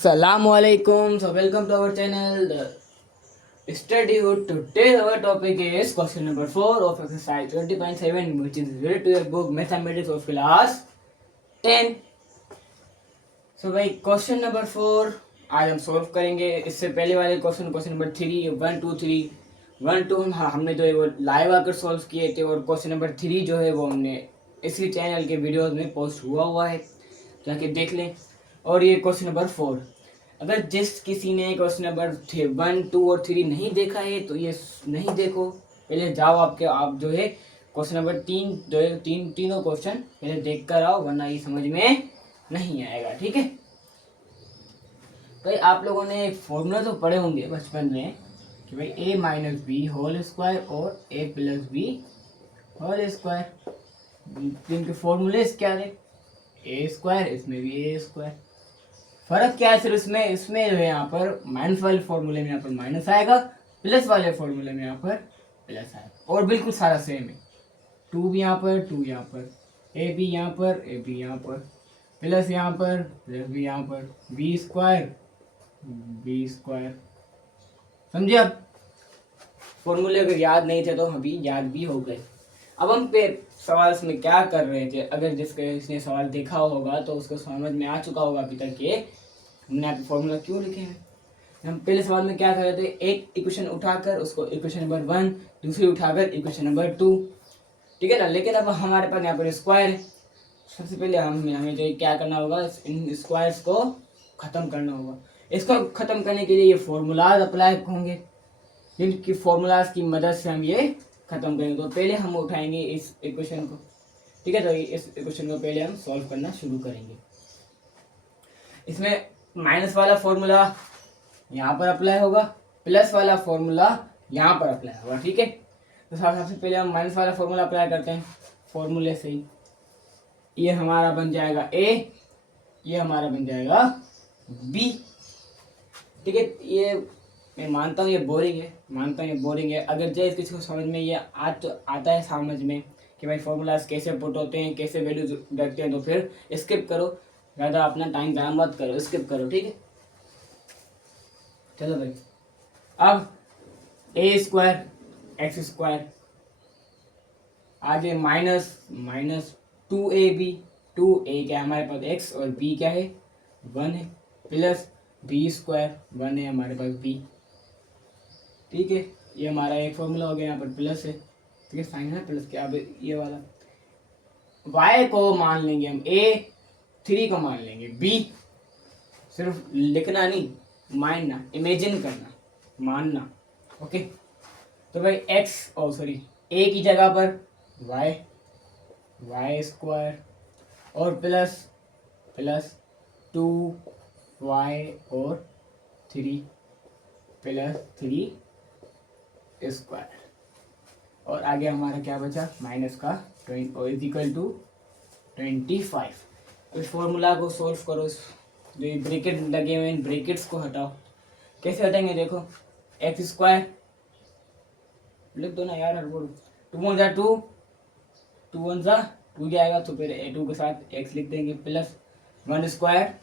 Assalamualaikum. So welcome to our channel, the Study Hood. Today our topic is question number 4 of exercise 20.7, which is related to your book Mathematics of class 10. So भाई question number 4 आज हम solve करेंगे. इससे पहले वाले question number 3 1 2 3 1 2 हमने जो है वो लाइव आकर सॉल्व किए थे, और क्वेश्चन नंबर 3 जो है वो हमने इसी चैनल के वीडियोस में पोस्ट हुआ है, जाके देख लें. और ये क्वेश्चन नंबर 4, अगर जिस किसी ने क्वेश्चन नंबर 1 2 और 3 नहीं देखा है तो ये नहीं देखो, पहले जाओ आप जो है क्वेश्चन नंबर 3 जो है तीनों क्वेश्चन पहले देख कर आओ, वरना ये समझ में नहीं आएगा. ठीक है भाई, आप लोगों ने एक फॉर्मूला तो पढ़े होंगे बचपन में कि भाई a minus B whole square और a plus B whole square. इनके फॉर्मूले क्या थे? ए स्क्वायर, इसमें भी ए स्क्वायर. फर्क क्या है सिर्फ इसमें जो है यहाँ पर माइनस वाले फॉर्मूले में यहाँ पर माइनस आएगा, प्लस वाले फॉर्मूले में यहाँ पर प्लस आएगा, और बिल्कुल सारा सेम है. 2 भी यहाँ पर, 2 यहाँ पर, ए बी यहाँ पर, ए बी यहाँ पर, प्लस यहाँ पर, प्लस भी यहाँ पर, बी स्क्वायर बी स्क्वायर. समझे? अब फॉर्मूले अगर याद नहीं थे तो अभी याद भी हो गए. अब हम पे सवाल इसमें क्या कर रहे थे, अगर जिसने सवाल देखा होगा तो उसको समझ में आ चुका होगा अभी तक कि हमने यहाँ पे फॉर्मूला क्यों लिखे हैं. हम पहले सवाल में क्या कर रहे थे, एक इक्वेशन उठाकर उसको इक्वेशन नंबर 1, दूसरी उठाकर इक्वेशन नंबर 2. ठीक है ना. लेकिन अब हमारे पास यहाँ पर स्क्वायर है. सबसे पहले हमें जो क्या करना होगा, इन स्क्वायर्स को ख़त्म करना होगा. इसको ख़त्म करने के लिए ये फॉर्मूलाज अप्लाई होंगे, जिनकी फॉर्मूलाज की मदद से हम ये ख़त्म करेंगे. तो पहले हम उठाएंगे इस इक्वेशन को. ठीक है, तो इस इक्वेशन को पहले हम सॉल्व करना शुरू करेंगे. इसमें माइनस वाला फॉर्मूला यहाँ पर अप्लाई होगा, प्लस वाला फॉर्मूला यहाँ पर अप्लाई होगा. ठीक है, तो सबसे पहले हम माइनस वाला फॉर्मूला अप्लाई करते हैं. फॉर्मूले से ही ये हमारा बन जाएगा ए, ये हमारा बन जाएगा बी. ठीक है, ये मैं मानता हूँ ये बोरिंग है. अगर जैसे किसी को समझ में ये आता है समझ में कि भाई फॉर्मूलाज कैसे पुट होते हैं, कैसे वैल्यूज रखते हैं, तो फिर स्किप करो, ज़्यादा अपना टाइम ज़्यादा मत करो, स्किप करो. ठीक है, चलो भाई. अब ए स्क्वायर एक्स स्क्वायर, आगे माइनस 2ab, 2a क्या है हमारे पास x और b क्या है 1 है, प्लस बी स्क्वायर 1 है हमारे पास b. ठीक है, ये हमारा एक फॉर्मूला हो गया, यहाँ पर प्लस है. ठीक है, साइन है प्लस के. अब ये वाला y को मान लेंगे हम a, 3 को मान लेंगे b. सिर्फ लिखना नहीं, मानना, इमेजिन करना, मानना. ओके, तो भाई a की जगह पर y स्क्वायर और प्लस 2y और 3 प्लस 3 स्क्वायर, और आगे हमारा क्या बचा माइनस का इज इक्वल टू 25. इस फॉर्मूला को सॉल्व करो. जो ब्रैकेट लगे हुए इन ब्रैकेट्स को हटाओ. कैसे हटाएंगे देखो, एक्स स्क्वायर लिख दो ना यार, हर बोलो. 2 1 जा 2, 2 1 जा 2 जाएगा, तो फिर a2 के साथ x लिख देंगे, plus 1 square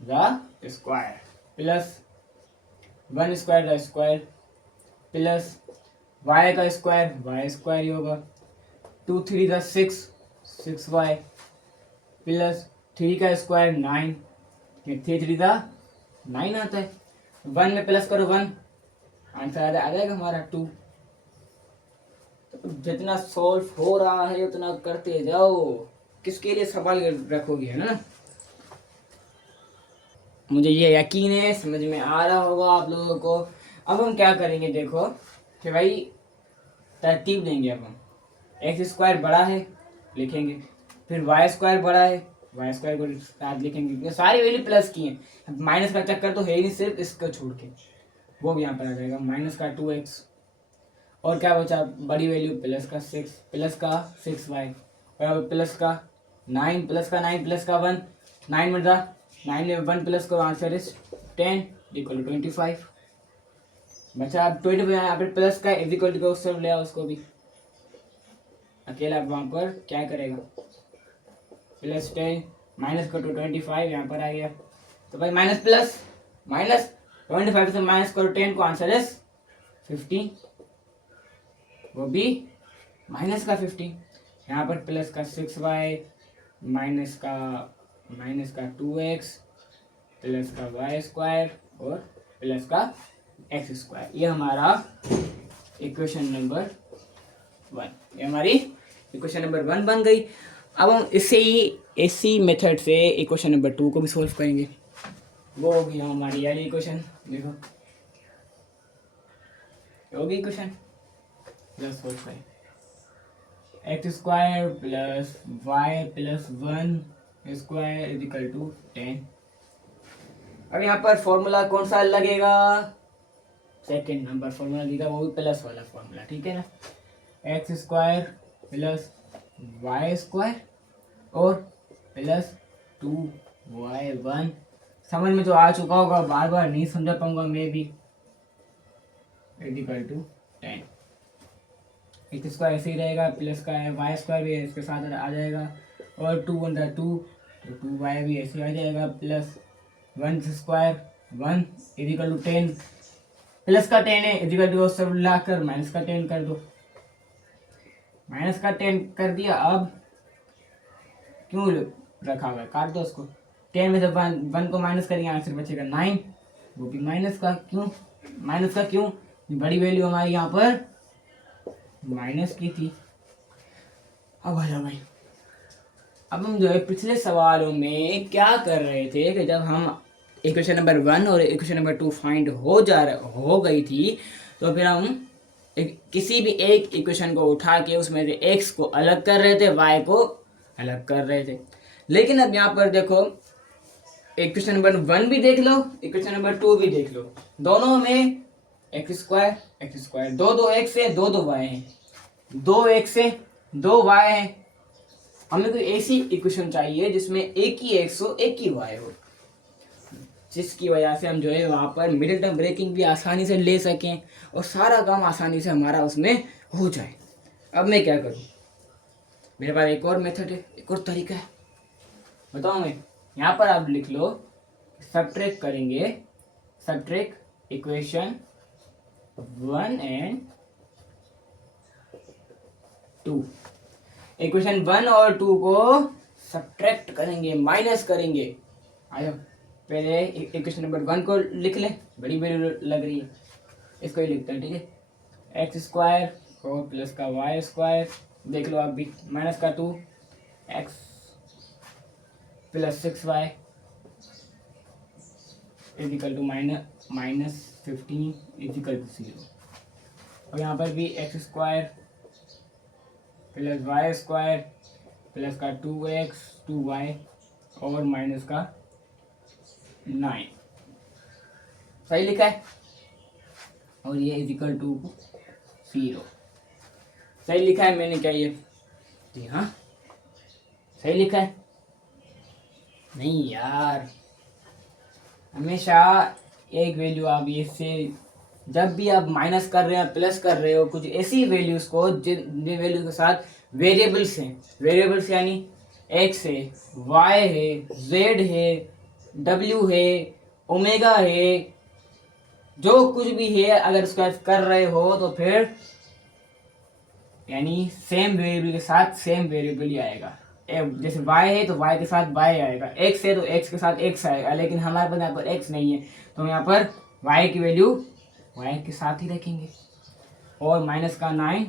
the square, plus 1 square the square, plus y का स्क्वायर ही होगा. 2 3 द 6y, प्लस 3 का स्क्वायर 9, 3 3 द 9 आता है. 1 में प्लस करो 1, आंसर आ जाएगा हमारा 2. तो जितना सॉल्व हो रहा है उतना करते जाओ. किसके लिए सवाल रखोगे, है ना. मुझे ये यकीन है समझ में आ रहा होगा आप लोगों को. अब हम क्या करेंगे देखो कि भाई तरतीब देंगे. अब हम एक्स स्क्वायर बड़ा है लिखेंगे, फिर वाई स्क्वायर बड़ा है, वाई स्क्वायर को साथ लिखेंगे, क्योंकि सारी वैल्यू प्लस की हैं. माइनस का चक्कर तो है ही नहीं, सिर्फ इसको छोड़ के वो भी यहाँ पर आ जाएगा. माइनस का 2x, और क्या बचा बड़ी वैल्यू प्लस का 6, प्लस का 6y, और प्लस का 9, प्लस का 9 प्लस का 1, 9 में 9 में 1 प्लस करो, आंसर इज 10 इक्वल टू 25. बचा अब 25 यहाँ पर प्लस का इक्वल टू उससे ले आओ, उसको भी अकेला वहाँ पर क्या करेगा, प्लस 10 माइनस का 25 यहाँ पर आ गया. तो भाई माइनस प्लस माइनस 25 से माइनस करो 10 को, आंसर इज 15, वो भी माइनस का 15। यहाँ पर प्लस का 6y, माइनस का 2x, प्लस का वाई स्क्वायर और प्लस का एक्स स्क्वायर। ये हमारा इक्वेशन नंबर 1, ये हमारी इक्वेशन नंबर 1 बन गई। अब हम इसी मेथड से इक्वेशन नंबर 2 को भी सॉल्व करेंगे। वो होगी हमारी यार इक्वेशन, देखो होगी इक्वेशन, प्लस सॉल्व करें X square plus Y plus 1 square is equal to 10। अब यहाँ पर फॉर्मूला कौन सा लगेगा, सेकेंड नंबर फॉर्मूला लगेगा, वो भी प्लस वाला फॉर्मूला, ठीक है ना। X square plus Y square और प्लस 2y1, समझ में तो आ चुका होगा, बार बार नहीं समझा पाऊंगा मैं भी, इक्वल टू 10। एक्स स्क्वायर ऐसे ही रहेगा, प्लस का है, वाई स्क्वायर भी इसके साथ आ जाएगा और 2 × 2 तो 2y भी ऐसे आ जाएगा, plus 1 square 1 equal to 10, plus का 10 है इक्वल टू सब लाकर माइनस का 10 कर दो, माइनस का 10 कर दिया। अब क्यों रखा हुआ है, काट दो उसको, 10 में से 1 को माइनस करेंगे, आंसर बचेगा 9, वो भी माइनस का। क्यों माइनस का, क्यों, बड़ी वैल्यू हमारी यहाँ पर माइनस की थी। अब आ जाओ भाई, अब हम जो है पिछले सवालों में क्या कर रहे थे कि जब हम इक्वेशन नंबर 1 और इक्वेशन नंबर 2 फाइंड हो गई थी, तो फिर हम किसी भी एक इक्वेशन को उठा के उसमें से x को अलग कर रहे थे, y को अलग कर रहे थे। लेकिन अब यहाँ पर देखो, इक्वेशन नंबर 1 भी देख लो, इक्वेशन नंबर 2 भी देख लो, दोनों में एक्स स्क्वायर, दो एक्स है, दो y है, 2x है 2y है। हमें कोई ऐसी इक्वेशन चाहिए जिसमें एक ही x हो एक ही y हो, जिसकी वजह से हम जो है वहाँ पर मिडिल टर्म ब्रेकिंग भी आसानी से ले सकें और सारा काम आसानी से हमारा उसमें हो जाए। अब मैं क्या करूँ, मेरे पास एक और मेथड है, एक और तरीका है, बताओ मैं। यहाँ पर आप लिख लो, सब्ट्रैक्ट करेंगे, सब्ट्रैक्ट इक्वेशन 1 एंड 2, इक्वेशन 1 और 2 को सब्ट्रैक्ट करेंगे, माइनस करेंगे। आयो, पहले इक्वेशन नंबर 1 को लिख ले, बड़ी वैल्यू लग रही है, इसको ही लिखते हैं, ठीक है। एक्स स्क्वायर और प्लस का वाई स्क्वायर, देख लो आप भी, माइनस का 2x plus 6y equal to minus 15 equal to 0। और यहाँ पर भी x square plus Y square plus का 2x 2y और माइनस का 9, सही लिखा है, और ये इक्वल टू 0, सही लिखा है मैंने, क्या ये, जी हाँ सही लिखा है। नहीं यार, हमेशा एक वैल्यू आप इससे, जब भी आप माइनस कर रहे हैं प्लस कर रहे हो, कुछ ऐसी वैल्यूज को जिन वैल्यूज के साथ वेरिएबल्स हैं, वेरिएबल्स यानी x है, y है, z है, w है, ओमेगा है, जो कुछ भी है, अगर उसका कर रहे हो तो फिर यानी सेम वेरिएबल के साथ सेम वेरिएबल ही आएगा। जैसे y है तो y के साथ y आएगा, x है तो x के साथ x आएगा, लेकिन हमारे पास यहाँ पर x नहीं है, तो हम यहाँ पर y की वैल्यू y के साथ ही रखेंगे और माइनस का 9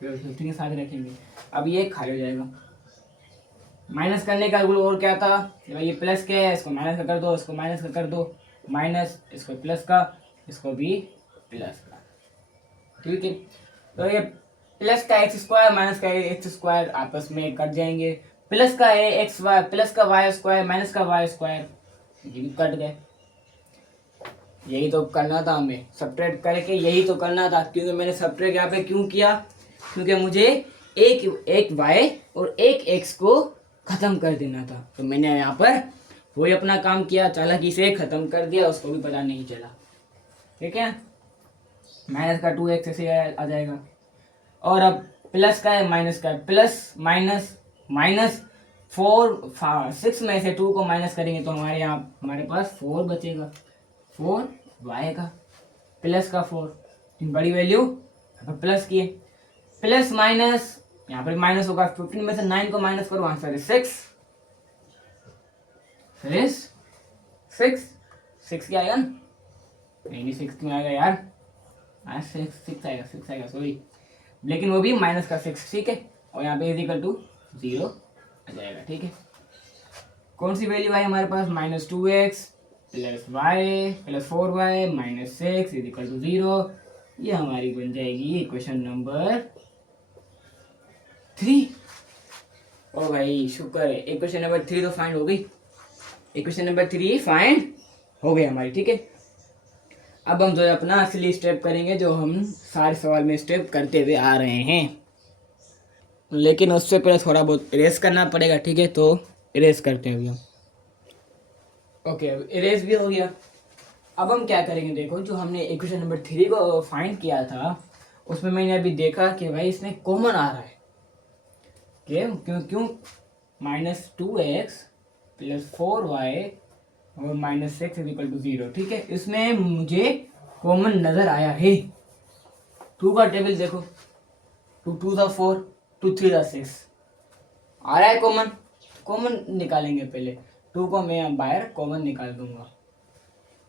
15 के साथ ही रखेंगे। अब ये खाली हो जाएगा, माइनस करने का रूल और क्या था, ये प्लस क्या है, इसको माइनस का कर दो, इसको माइनस का कर दो, माइनस इसको प्लस का, इसको भी प्लस का, ठीक है। तो ये प्लस का एक्स स्क्वायर माइनस का एक्स स्क्वायर आपस में कट जाएंगे, प्लस का है एक्स वाई प्लस का वाई स्क्वायर माइनस का वाई स्क्वायर, ये भी कट गए। यही तो करना था हमें, सब्ट्रैक्ट करके यही तो करना था, क्योंकि मैंने सब्ट्रैक्ट यहाँ पे क्यों किया, क्योंकि मुझे एक वाई और एक एक्स को खत्म कर देना था, तो मैंने यहाँ पर वही अपना काम किया, चालाकी से खत्म कर दिया, उसको भी पता नहीं चला, ठीक है। माइनस का 2x ऐसे आ जाएगा, और अब प्लस का है माइनस का है, प्लस माइनस माइनस 6 में से 2 को माइनस करेंगे तो हमारे पास 4 बचेगा, 4 y का प्लस का 4, बड़ी वैल्यू यहाँ पर प्लस की है, प्लस माइनस यहाँ पर माइनस होगा, 15 में से 9 को माइनस करो, आंसर है 6, 6 क्या आएगा ना, नहीं 6 क्यों आएगा यार, 6 आएगा सॉरी, लेकिन वो भी माइनस का 6, ठीक है, और यहाँ पे इज इक्वल टू 0 आ जाएगा, ठीक है। कौन सी वैल्यू आई हमारे पास, -2x plus y plus 4y minus 6 is equal to 0, ये हमारी बन जाएगी इक्वेशन नंबर 3। ओ भाई शुक्र है, इक्वेशन नंबर 3 तो फाइंड हो गई, इक्वेशन नंबर 3 फाइंड हो गई हमारी, ठीक है। अब हम जो है अपना असली स्टेप करेंगे, जो हम सारे सवाल में स्टेप करते हुए आ रहे हैं, लेकिन उससे पहले थोड़ा बहुत इरेज करना पड़ेगा, ठीक है, तो इरेज करते हैं अभी हम। ओके, अब इरेज भी हो गया। अब हम क्या करेंगे, देखो जो हमने इक्वेशन नंबर 3 को फाइंड किया था, उसमें मैंने अभी देखा कि भाई इसमें कॉमन आ रहा है, क्यों -2x प्लस 4y और -6 इज इक्वल टू 0, ठीक है, इसमें मुझे कॉमन नजर आया है। 2 का टेबल देखो, 2 2 था 4, 2 3 था 6, आ रहा है कॉमन, कॉमन निकालेंगे पहले, 2 को मैं बाहर कॉमन निकाल दूंगा,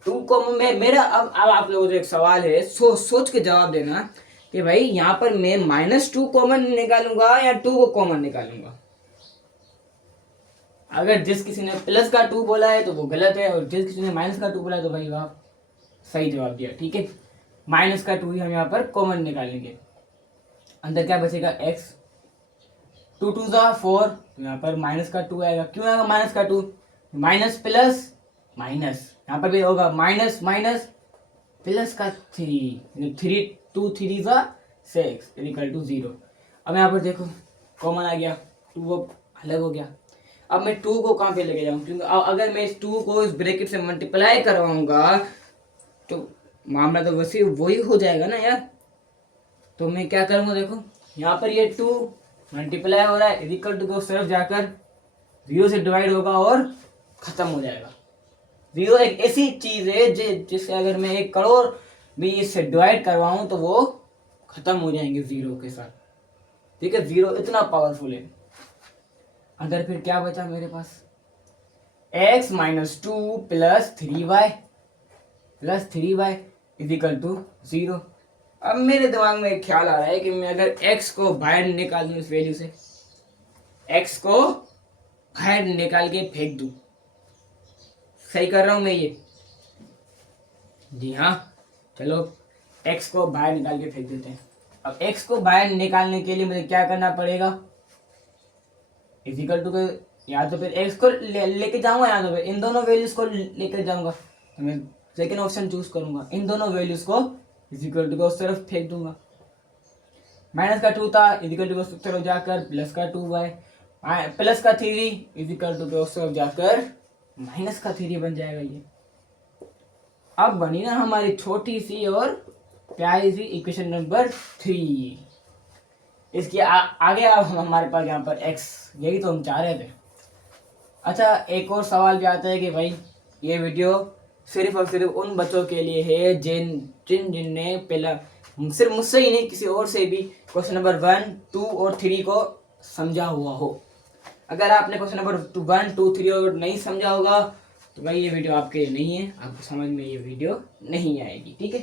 2 को मैं मेरा अब आप लोगों से एक सवाल है, सोच के जवाब देना कि भाई यहाँ पर मैं -2 कॉमन निकालूंगा या 2 को कॉमन निकालूंगा। अगर जिस किसी ने प्लस का 2 बोला है तो वो गलत है, और जिस किसी ने माइनस का 2 बोला है तो भाई आप सही जवाब दिया, ठीक है। माइनस का 2 ही हम यहाँ पर कॉमन निकालेंगे, अंदर क्या बचेगा x, 2 2 ज़ा 4, तो यहाँ पर माइनस का 2 आएगा, क्यों आएगा माइनस का 2, माइनस प्लस माइनस, यहाँ पर भी होगा माइनस माइनस प्लस का 3, 3 2 3 ज़ा 6 इक्वल टू 0। अब यहाँ पर देखो कॉमन आ गया, 2 अलग हो गया, अब मैं 2 को कहाँ पे लेके जाऊँ, क्योंकि अगर मैं इस 2 को इस ब्रैकेट से मल्टीप्लाई करवाऊंगा तो मामला तो वैसे वही हो जाएगा ना यार। तो मैं क्या करूँगा, देखो यहाँ पर ये 2 मल्टीप्लाई हो रहा है, इक्वल टू को सिर्फ जाकर 0 से डिवाइड होगा और खत्म हो जाएगा। 0 एक ऐसी चीज है जिससे अगर मैं 1 करोड़ भी इससे डिवाइड करवाऊं तो वो खत्म हो जाएंगे 0 के साथ, ठीक है। 0 इतना पावरफुल है। अगर फिर क्या बचा मेरे पास, x - 2 plus 3y is equal to 0। अब मेरे दिमाग में एक ख्याल आ रहा है कि मैं अगर x को बाहर निकाल दूं, इस वैल्यू से x को बाहर निकाल के फेंक दूं, सही कर रहा हूं मैं ये, जी हाँ, चलो x को बाहर निकाल के फेंक देते हैं। अब x को बाहर निकालने के लिए मुझे क्या करना पड़ेगा, इक्वल टू के या तो फिर x को लेके जाऊंगा या तो फिर इन दोनों वैल्यूज को लेकर जाऊंगा, तो मैं सेकेंड ऑप्शन चूज करूंगा, इन दोनों वैल्यूज को इक्वल टू को सिर्फ फेंक दूंगा। माइनस का 2 था, इक्वल टू को सिर्फ जाकर प्लस का 2y, प्लस का 3 इक्वल टू को सिर्फ जाकर माइनस का 3 बन जाएगा ये। अब बनी ना हमारी छोटी सी और प्यारी सी इक्वेशन नंबर 3। इसके आगे अब हमारे पास यहाँ पर x, यही तो हम चाह रहे थे। अच्छा, एक और सवाल भी आता है कि भाई ये वीडियो सिर्फ और सिर्फ उन बच्चों के लिए है जिनने पहला सिर्फ मुझसे ही नहीं किसी और से भी क्वेश्चन नंबर 1 2 और 3 को समझा हुआ हो। अगर आपने क्वेश्चन नंबर 1 2 3 और नहीं समझा होगा तो भाई ये वीडियो आपके लिए नहीं है, आपको समझ में ये वीडियो नहीं आएगी, ठीक है।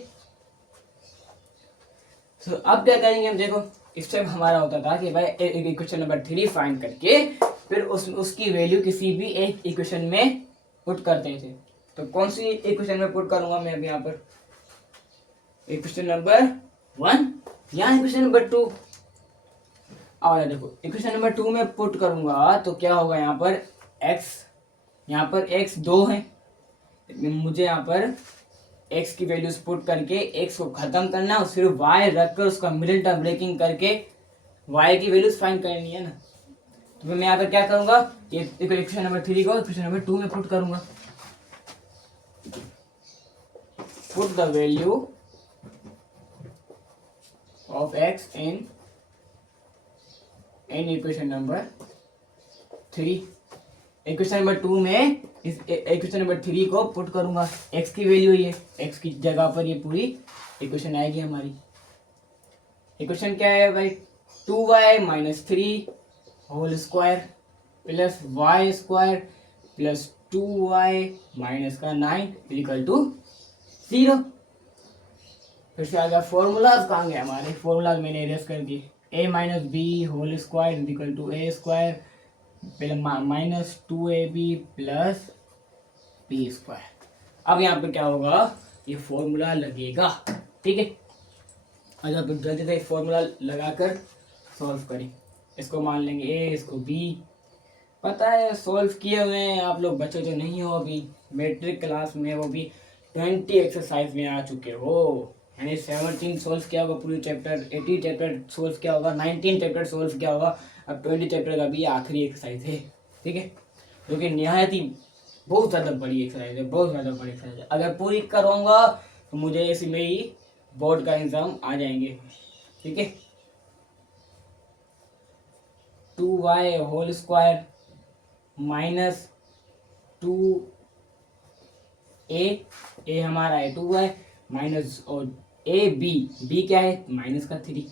तो अब क्या करेंगे हम, देखो स्टेप हमारा होता था कि भाई इक्वेशन नंबर 3 फाइंड करके फिर उसकी वैल्यू किसी भी एक इक्वेशन में पुट करते थे। तो कौन सी इक्वेशन में पुट करूंगा मैं अभी यहाँ पर, इक्वेशन नंबर 1 या इक्वेशन नंबर 2। और देखो इक्वेशन नंबर 2 में पुट करूंगा तो क्या होगा, यहाँ पर x 2 है, मुझे यहाँ पर x की वैल्यूज पुट करके x को खत्म करना और सिर्फ y रखकर उसका मिडिल टर्म ब्रेकिंग करके y की वैल्यूज फाइंड करनी है ना। तो मैं यहाँ पर क्या करूंगा, ये इक्वेशन नंबर 3 को इक्वेशन नंबर 2 में पुट करूंगा। Put the value of x in equation number 3। Equation number 2 में इस इक्वेशन नंबर 3 को पुट करूंगा, x की वैल्यू ये, x की जगह पर ये पूरी इक्वेशन आएगी हमारी। इक्वेशन क्या है भाई, 2y minus 3 whole square plus Y square plus 2y minus का 9 इक्वल टू 0। फिर से आ गया फॉर्मूलाज, कहाँ गए हमारे फॉर्मूलाज, मैंने इरेज कर दिए। a minus B whole square equal to a square minus 2ab plus b square. अब यहाँ पे क्या होगा, ये फॉर्मूला लगेगा, ठीक है। अच्छा अब जल्दी से फॉर्मूला लगाकर सॉल्व करें। इसको मान लेंगे a, इसको b। पता है सॉल्व किए हुए हैं आप लोग, बच्चे जो नहीं हो अभी मैट्रिक क्लास में, वो भी 20 एक्सरसाइज में आ चुके हो। यानी 17 सोल्व किया होगा पूरी चैप्टर, 18 चैप्टर सोल्व किया होगा, 19 चैप्टर सोल्व किया होगा, अब 20 चैप्टर का भी आखिरी एक्सरसाइज है, ठीक है। जो कि निहायत ही बहुत ज़्यादा बड़ी एक्सरसाइज है, बहुत ज़्यादा बड़ी एक्सरसाइज है। अगर पूरी करूँगा तो मुझे इसमें ही बोर्ड का एग्ज़ाम आ जाएंगे, ठीक है। 2y whole square minus 2a हमारा है 2y माइनस और b क्या है माइनस का 3।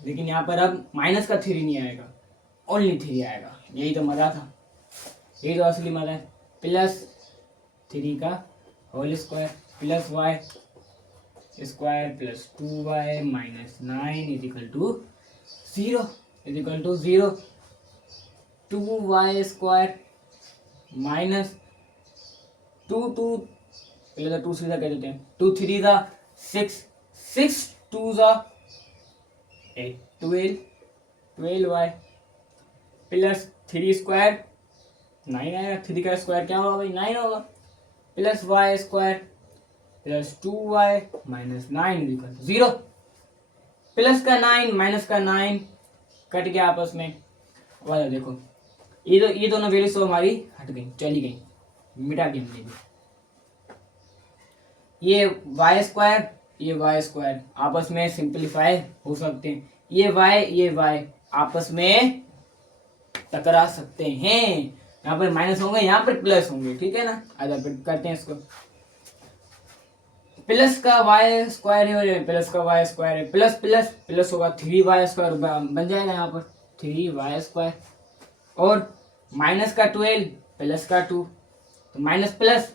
लेकिन यहाँ पर अब माइनस का 3 नहीं आएगा, ओनली 3 आएगा। यही तो मज़ा था, यही तो असली मज़ा है। प्लस 3 का whole square plus y square plus 2y minus 9 is equal to 0 is equal to 0। 2y square minus 2 पहले तो 2 सीधा कह देते हैं, 2 3 ज़ा 6 6 2 ज़ा 8 12y प्लस 3 स्क्वायर 9 आएगा, 3 का स्क्वायर क्या होगा भाई 9 होगा, plus y square plus 2y minus 9 equal 0। Plus का 9 माइनस का 9 कट गया आपस में, वाला देखो ये दोनों वैल्यूज तो हमारी हट गई, चली गई, मिटा दी हमने भी। ये y स्क्वायर आपस में सिंपलीफाई हो सकते हैं, ये y आपस में टकरा सकते हैं। यहाँ पर माइनस होंगे, यहाँ पर प्लस होंगे, ठीक है ना। आधा फिर करते हैं इसको, प्लस का y स्क्वायर है और प्लस का y स्क्वायर है, प्लस प्लस प्लस होगा 3y स्क्वायर बन जाएगा यहाँ पर 3y स्क्वायर, और माइनस का 12 प्लस का 2 तो माइनस प्लस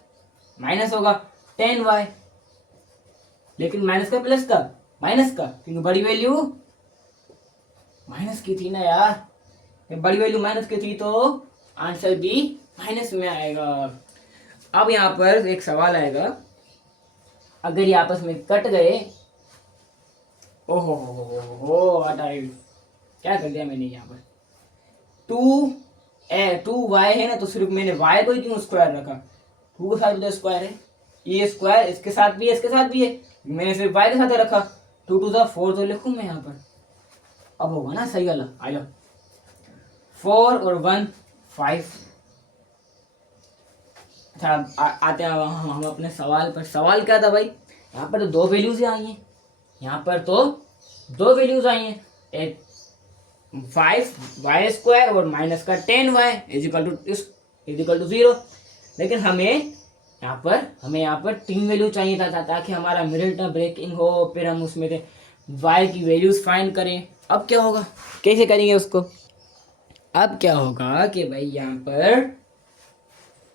माइनस होगा 10y, लेकिन माइनस का प्लस का माइनस का, क्योंकि बड़ी वैल्यू माइनस की थी ना यार, बड़ी वैल्यू माइनस की थी तो आंसर भी माइनस में आएगा। अब यहाँ पर एक सवाल आएगा, अगर ये आपस में कट गए, ओहो हो क्या कर दिया मैंने यहाँ पर, 2y है ना, तो सिर्फ मैंने y को ही क्यों स्क्वायर रखा, 2 के साथ तो स्क्वायर है, ये स्क्वायर इसके साथ भी है इसके साथ भी है, मैंने सिर्फ y के साथ रखा, 2 2 4 तो लिखूं मैं यहाँ पर, अब होगा ना सही वाला। आ लो 4 और 1 5। अच्छा आते हैं हम अपने सवाल पर। सवाल क्या था भाई, यहाँ पर तो 2 वैल्यूज आई हैं, यहाँ पर तो 2 वैल्यूज आई हैं, एक 5y स्क्वायर और माइनस का 10y इजिकल टू 0। लेकिन हमें यहाँ पर 3 वैल्यू चाहिए था ताकि हमारा मिडिल टर्म ब्रेकिंग हो, फिर हम उसमें से y की वैल्यूज फाइंड करें। अब क्या होगा, कैसे करेंगे उसको, अब क्या होगा कि भाई यहाँ पर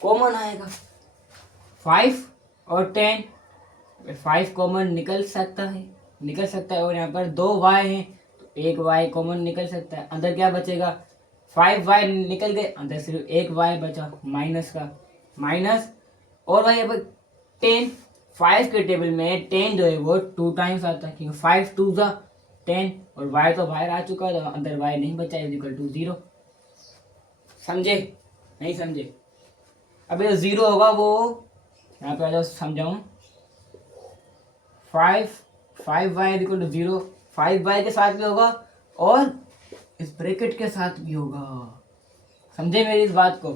कॉमन आएगा 5 और 10, 5 कॉमन निकल सकता है और यहाँ पर 2y है तो एक y कॉमन निकल सकता है, अंदर क्या बचेगा 5y निकल गए, अंदर सिर्फ एक y बचा माइनस का माइनस, और भाई यहाँ पर 10, 5 के टेबल में 10 जो है वो 2 टाइम्स आता है, क्योंकि 5 2 ज़ा 10 और y तो बाहर आ चुका है तो अंदर y नहीं बचा है इक्वल टू 0। समझे नहीं समझे, अब ये 0 होगा वो यहाँ पे आ जाओ समझाऊँ, 5y इक्वल टू 0, 5y के साथ भी होगा और इस ब्रैकेट के साथ भी होगा, समझे मेरी इस बात को।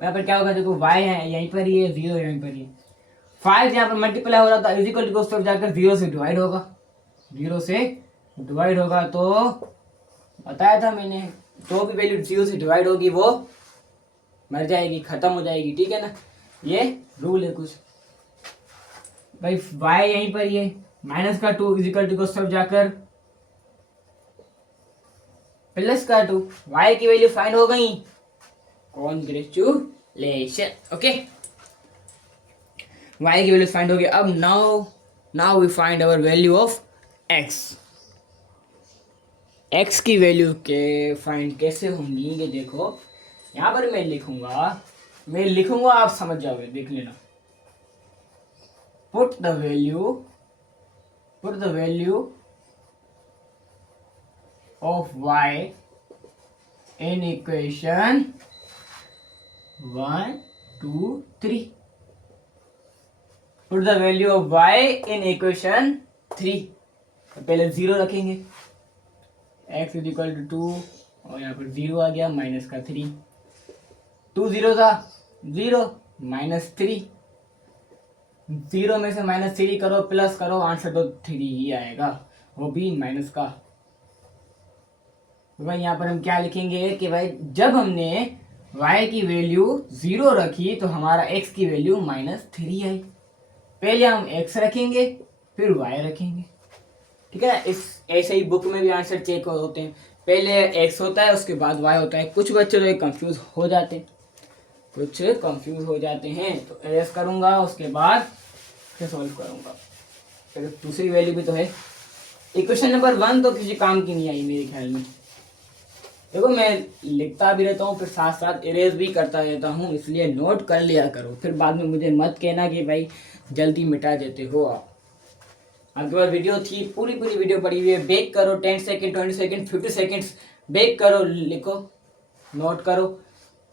यहाँ पर क्या होगा, देखो y है यहीं पर ही है, 0 यहीं पर ही है, 5 यहाँ पर मल्टीप्लाई हो रहा था इक्वल टू उस तरफ जाकर 0 से डिवाइड होगा, 0 से डिवाइड होगा तो बताया था मैंने जो भी वैल्यू 0 से डिवाइड होगी वो मर जाएगी, खत्म हो जाएगी, ठीक है ना। ये रूल है कुछ भाई। y यहीं पर ये माइनस का 2 इजिकल टू को सब जाकर प्लस का 2, y की वैल्यू फाइंड हो गई। कॉन्ग्रेचुलेशन। ओके, y की वैल्यू फाइंड हो गई। अब now we find our value of x। x की वैल्यू के फाइंड कैसे होंगी ये देखो, यहाँ पर मैं लिखूंगा, आप समझ जाओगे, देख लेना। Put the value of y in equation 1 2 3। Put the value of y in equation 3। पहले 0 रखेंगे, x इज इक्वल टू 2 और यहाँ पर 0 आ गया, माइनस का 3, 2 0 था 0 माइनस 3, 0 में से माइनस 3 करो प्लस करो, आंसर तो 3 ही आएगा, वो भी माइनस का। तो भाई यहाँ पर हम क्या लिखेंगे कि भाई जब हमने y की वैल्यू 0 रखी तो हमारा x की वैल्यू -3 आई। पहले हम x रखेंगे फिर y रखेंगे, ठीक है। इस ऐसे ही बुक में भी आंसर चेक होते हैं, पहले x होता है उसके बाद y होता है। कुछ बच्चे तो कंफ्यूज हो जाते हैं, तो एरेस करूंगा उसके बाद फिर सॉल्व करूंगा। फिर दूसरी वैल्यू भी तो है। इक्वेशन नंबर 1 तो किसी काम की नहीं आई मेरे ख्याल में। देखो मैं लिखता भी रहता हूँ फिर साथ साथ इरेज भी करता रहता हूँ, इसलिए नोट कर लिया करो, फिर बाद में मुझे मत कहना कि भाई जल्दी मिटा देते हो आप। आपके पास वीडियो थी, पूरी वीडियो पड़ी हुई है, बेक करो, 10 सेकेंड 20 सेकेंड 50 सेकेंड्स बेक करो, लिखो, नोट करो,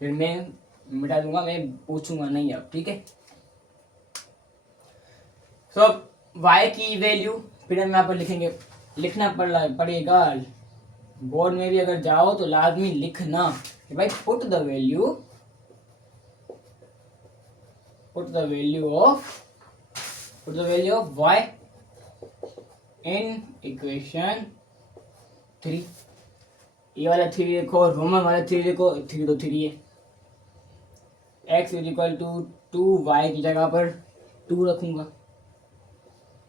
फिर मैं मिटा दूंगा, मैं पूछूंगा नहीं अब, ठीक है। तो y की वैल्यू फिर हम यहाँ पर लिखेंगे, लिखना पड़ेगा। बोर्ड में भी अगर जाओ तो लाजमी लिखना कि भाई put the value of y in equation 3। ये वाला 3 लिखो, रोमन वाला 3 लिखो, 3 तो 3 है। x is equal to 2y की जगह पर 2 रखूंगा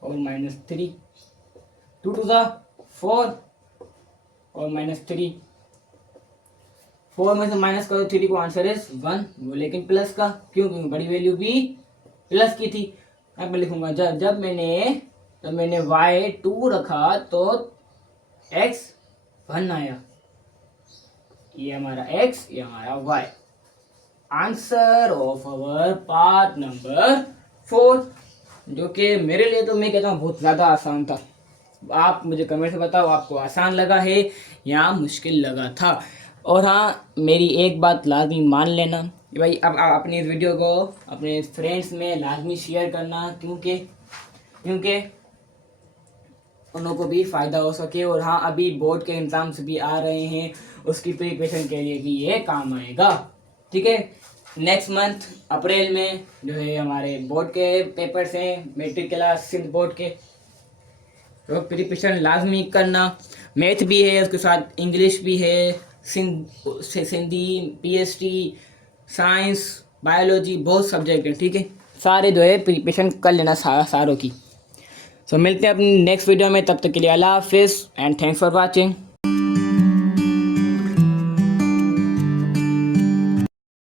और -3, 2 2 था 4 और -3, 4 में से माइनस करो 3 को, आंसर इज 1। वो लेकिन प्लस का क्यों, क्योंकि बड़ी वैल्यू भी प्लस की थी। यहाँ पर लिखूंगा जब मैंने y 2 रखा तो x 1 आया। ये हमारा x, ये हमारा y। Answer of our part number 4, जो कि मेरे लिए तो मैं कहता हूँ बहुत ज़्यादा आसान था। आप मुझे कमेंट से बताओ आपको आसान लगा है या मुश्किल लगा था। और हाँ, मेरी एक बात लाजमी मान लेना कि भाई अब अपनी इस वीडियो को अपने फ्रेंड्स में लाजमी शेयर करना, क्योंकि उन लोगों को भी फ़ायदा हो सके। और हाँ, अभी बोर्ड के एग्ज़ाम्स भी आ रहे हैं, उसकी प्रिपरेशन के लिए भी ये काम आएगा, ठीक है। नेक्स्ट मंथ अप्रैल में जो है हमारे बोर्ड के पेपर्स हैं, मैट्रिक क्लास सिंध बोर्ड के, तो प्रिपरेशन लाजमी करना। मैथ भी है, उसके साथ इंग्लिश भी है, सिंधी, पीएसटी, साइंस, बायोलॉजी, बहुत सब्जेक्ट है, ठीक है। सारे जो है प्रिपरेशन कर लेना सारों की। सो मिलते हैं अपनी नेक्स्ट वीडियो में, तब तक के लिए अल्लाह हाफिज़ एंड थैंक्स फॉर वाचिंग।